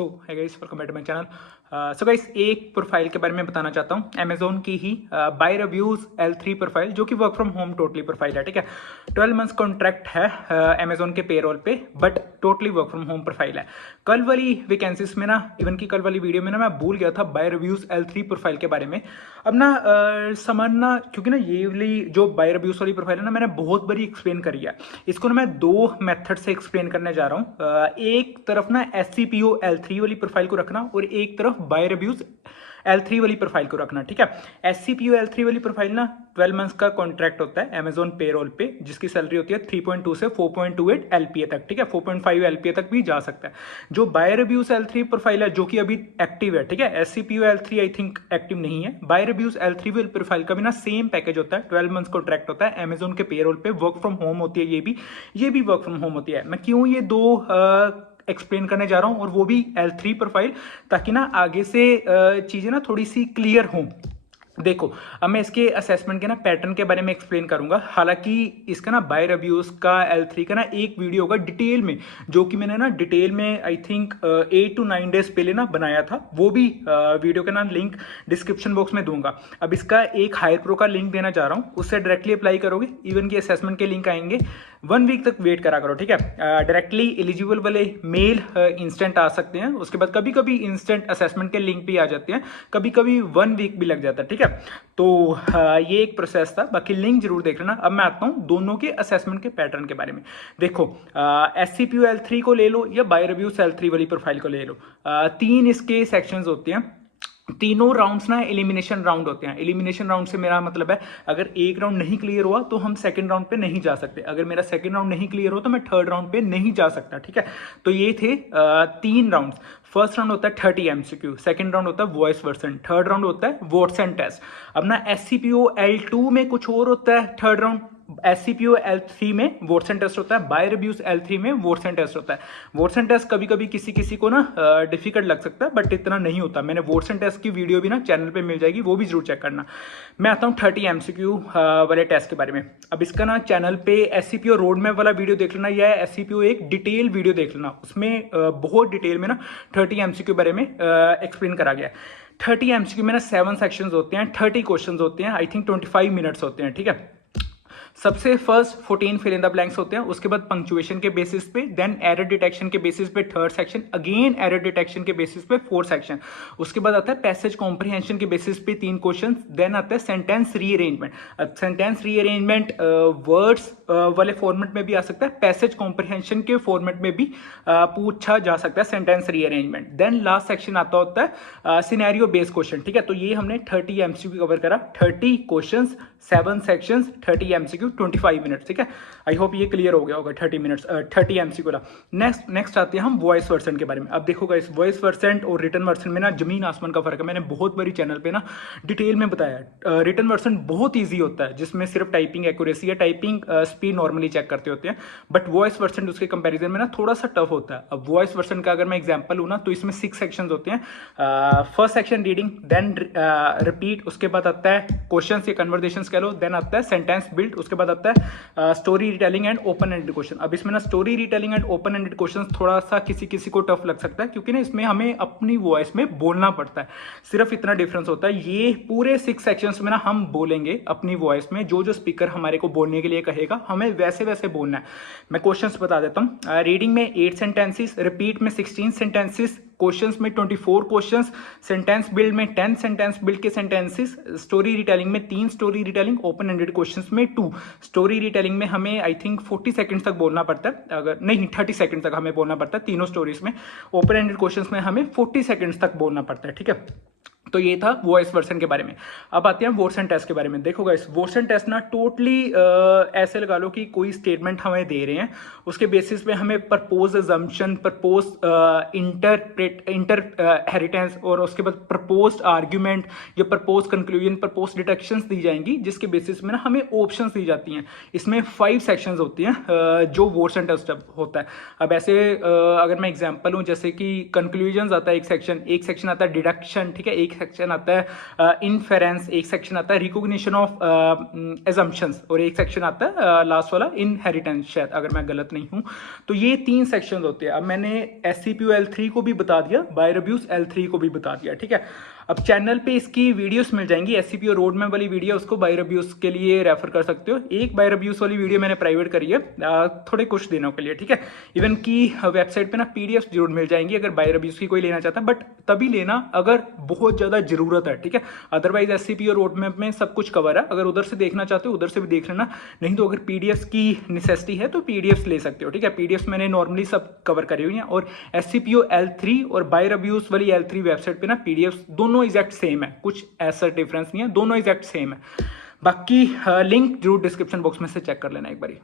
So hi guys, welcome back to my channel. So guys, एक profile के बारे में बताना चाहता हूँ, अमेजोन की ही बाय रिव्यूज L3 प्रोफाइल, जो कि work from home totally profile है। ठीक है, 12 मंथ्स कॉन्ट्रैक्ट है अमेजोन के पेरोल पे, but totally work from home profile है। कल वाली वैकेंसीज में ना, इवन की कल वाली वीडियो में ना, मैं भूल गया था बाय रिव्यूज L3 प्रोफाइल के बारे में। अब ना समझना, क्योंकि ना ये वाली जो बाय रिव्यूज वाली प्रोफाइल है ना, मैंने बहुत बारी एक्सप्लेन करी है। इसको ना मैं दो मेथड से एक्सप्लेन करने जा रहा हूँ। एक तरफ ना SCPO L3 वाली प्रोफाइल को रखना, और एक तरफ बाय रिव्यूज L3 वाली प्रोफाइल को रखना। ठीक है, SCPO L3 वाली प्रोफाइल ना 12 मंथ्स का कॉन्ट्रैक्ट होता है अमेजोन पेरोल पे, जिसकी सैलरी होती है 3.2 से 4.28 LPA तक। ठीक है, 4.5 LPA तक भी जा सकता है। जो बाय रिव्यूज L3 प्रोफाइल है, जो कि अभी एक्टिव है, ठीक है, SCPO L3 I think active नहीं है। बाय रिव्यूज L3 वाली प्रोफाइल का भी ना सेम पैकेज होता है, 12 मंथ्स कॉन्ट्रैक्ट होता है अमेजोन के पेरोल पे, वर्क फ्रॉम होम होती है। ये भी वर्क फ्रॉम होम होती है। मैं क्यों ये दो एक्सप्लेन करने जा रहा हूं, और वो भी L3 प्रोफाइल, ताकि ना आगे से चीजें ना थोड़ी सी क्लियर हों। देखो, अब मैं इसके असेसमेंट के ना पैटर्न के बारे में एक्सप्लेन करूंगा। हालांकि इसका ना बाय रिव्यूज का L3 का ना एक वीडियो होगा डिटेल में, जो कि मैंने ना डिटेल में आई थिंक 8 to 9 डेज पहले ना बनाया था। वो भी वीडियो का ना लिंक डिस्क्रिप्शन बॉक्स में दूंगा। अब इसका एक हायर प्रो का लिंक देना चाह रहा हूँ, उससे डायरेक्टली अप्लाई करोगे, इवन की असेसमेंट के लिंक आएंगे। 1 वीक तक वेट करा करो। ठीक है, डायरेक्टली एलिजिबल वाले मेल इंस्टेंट आ सकते हैं, उसके बाद कभी कभी इंस्टेंट असेसमेंट के लिंक भी आ जाते हैं, कभी कभी 1 वीक भी लग जाता है। ठीक है, तो ये एक प्रोसेस था, बाकी लिंक जरूर देख लेना। अब मैं आता हूँ दोनों के असेसमेंट के पैटर्न के बारे में। देखो, SCPO L3 को ले लो या बाय रिव्यूज L3 वाली प्रोफाइल को ले लो, 3 इसके सेक्शंस होते हैं। तीनों राउंड्स ना एलिमिनेशन राउंड होते हैं। एलिमिनेशन राउंड से मेरा मतलब है, अगर एक राउंड नहीं क्लियर हुआ तो हम सेकंड राउंड पे नहीं जा सकते। अगर मेरा सेकंड राउंड नहीं क्लियर हो तो मैं थर्ड राउंड पे नहीं जा सकता। ठीक है, तो ये थे 3 राउंड्स। फर्स्ट राउंड होता है 30 MCQ, सेकंड राउंड होता है वॉइस वर्सन, थर्ड राउंड होता है वोट्स एंड टेस्ट। अब ना SCPO L2 में कुछ और होता है थर्ड राउंड, SCPO L3 में वोट्स एंड टेस्ट होता है, बाय रिव्यूज L3 में वोट्स एंड टेस्ट होता है। वोट्स एंड टेस्ट कभी कभी किसी किसी को ना डिफिकल्ट लग सकता है, बट इतना नहीं होता। मैंने वोट्स एंड टेस्ट की वीडियो भी ना चैनल पे मिल जाएगी, वो भी जरूर चेक करना। मैं आता हूँ 30 MCQ वाले टेस्ट के बारे में। अब इसका ना चैनल पे SCPO रोड मैप वाला वीडियो देख लेना, या SCPO एक डिटेल वीडियो देख लेना, उसमें बहुत डिटेल में ना 30 MCQ बारे में एक्सप्लेन करा गया है। 30 MCQ में ना 7 सेक्शंस होते हैं, 30 क्वेश्चंस होते हैं, आई थिंक 25 मिनट्स होते हैं। ठीक है, सबसे first 14 fill in the blanks होते हैं, उसके बाद पंक्चुएशन के बेसिस पे, देन एरर डिटेक्शन के बेसिस पे third section, again error detection के बेसिस पे फोर्थ सेक्शन, उसके बाद आता है पैसेज कॉम्प्रिहेंशन के बेसिस पे 3 क्वेश्चन, देन आता है sentence rearrangement. Sentence rearrangement words वाले फॉर्मेट में भी आ सकता है, पैसेज कॉम्प्रिहेंशन के फॉर्मेट में भी पूछा जा सकता है sentence rearrangement. Then last section आता होता है सिनेरियो बेस्ड क्वेश्चन। ठीक है, तो ये हमने 30 MCQ कवर करा, 30 क्वेश्चन, 7 सेक्शंस, 30 MCQ, 25 मिनट्स। ठीक है, आई होप ये क्लियर हो गया होगा 30 मिनट्स 30 MCQ का। नेक्स्ट आते हैं हम वॉइस वर्सन के बारे में। अब देखो गाइस, वॉइस वर्सन और रिटन वर्सन में ना जमीन आसमान का फर्क है। मैंने बहुत बड़ी चैनल पे ना डिटेल में बताया। रिटन वर्सन बहुत ईजी होता है, जिसमें सिर्फ टाइपिंग एक्यूरेसी या टाइपिंग स्पीड नॉर्मली चेक करते होते हैं, बट वॉइस वर्सन उसके कंपेरिजन में ना थोड़ा सा टफ होता है। अब वॉइस वर्सन का अगर मैं एग्जाम्पल लूँ ना, तो इसमें 6 सेक्शन होते हैं। First section reading, then repeat, उसके बाद आता है क्वेश्चन या कन्वर्सेशन कह लो, देन आता है सेंटेंस बिल्ड, उसके बाद आता है story retelling and open ended question. अब इसमें ना story retelling and open ended question थोड़ा सा किसी किसी को टफ लग सकता है, क्योंकि ना इसमें हमें अपनी वॉइस में बोलना पड़ता है, सिर्फ इतना डिफरेंस होता है। ये पूरे 6 सेक्शंस में ना हम बोलेंगे अपनी वॉइस में, जो जो स्पीकर हमारे को बोलने के लिए कहेगा हमें वैसे वैसे बोलना है। मैं क्वेश्चंस बता देता हूँ। रीडिंग में 8 सेंटेंसेस, रिपीट में 16 सेंटेंसेस, क्वेश्चंस में 24 क्वेश्चंस, सेंटेंस बिल्ड में 10 सेंटेंस बिल्ड के सेंटेंसेस, स्टोरी रिटेलिंग में 3 story retelling, open ended questions में 2। स्टोरी रिटेलिंग में हमें आई थिंक 40 सेकंड्स तक बोलना पड़ता है, अगर नहीं 30 सेकंड तक हमें बोलना पड़ता है तीनों स्टोरीज में। ओपन एंडेड क्वेश्चंस में हमें 40 सेकंड्स तक बोलना पड़ता है। ठीक है, तो ये था वॉइस वर्सन के बारे में। अब आते हैं वोट्स एंड टेस्ट के बारे में। देखो गाइस, वोट्स एंड टेस्ट ना टोटली ऐसे लगा लो कि कोई स्टेटमेंट हमें दे रहे हैं, उसके बेसिस पे हमें propose assumption, propose inter inheritance, और उसके बाद प्रपोज आर्ग्यूमेंट या प्रपोज कंक्लूजन, प्रपोज डिटेक्शंस दी जाएंगी, जिसके बेसिस में ना हमें ऑप्शंस दी जाती हैं। इसमें 5 सेक्शंस होती हैं जो वोट्स एंड टेस्ट होता है। अब ऐसे अगर मैं एग्जांपल हूँ, जैसे कि कंक्लूजन आता है एक सेक्शन आता है डिडक्शन। ठीक है, एक सेक्शन आता है इनफेरेंस, एक सेक्शन आता है रिकॉग्निशन ऑफ एजम्पशंस और एक सेक्शन आता है लास्ट वाला इनहेरिटेंस, शायद अगर मैं गलत नहीं हूँ। तो ये 3 सेक्शन होते हैं। अब मैंने SCPO L3 को भी बता दिया, बायर अब्यूज L3 को भी बता दिया, ठीक है। अब चैनल पे इसकी वीडियोस मिल जाएंगी, SCPO रोड मैप वाली वीडियो उसको बायर अब्यूज के लिए रेफर कर सकते हो। एक बायर अब्यूज वाली वीडियो मैंने प्राइवेट करी है थोड़े कुछ दिनों के लिए, ठीक है। इवन की वेबसाइट पे ना PDF जरूर मिल जाएंगी अगर बायर अब्यूज की कोई लेना चाहता है, बट तभी लेना अगर बहुत ज्यादा जरूरत है, ठीक है। अदरवाइज SCPO रोड मैप में सब कुछ कवर है, अगर उधर से देखना चाहते हो उधर से भी देख लेना, नहीं तो अगर PDFs की नेसेसिटी है तो PDFs ले सकते हो, ठीक है। PDFs मैंने नॉर्मली सब कवर करी हुई हैं और SCPO L3 और बायर अब्यूज वाली L3 वेबसाइट पे ना PDFs दोनों एग्जैक्ट सेम है, कुछ ऐसा डिफरेंस नहीं है, दोनों एग्जैक्ट सेम है। बाकी लिंक जरूर डिस्क्रिप्शन बॉक्स में से चेक कर लेना एक बारी।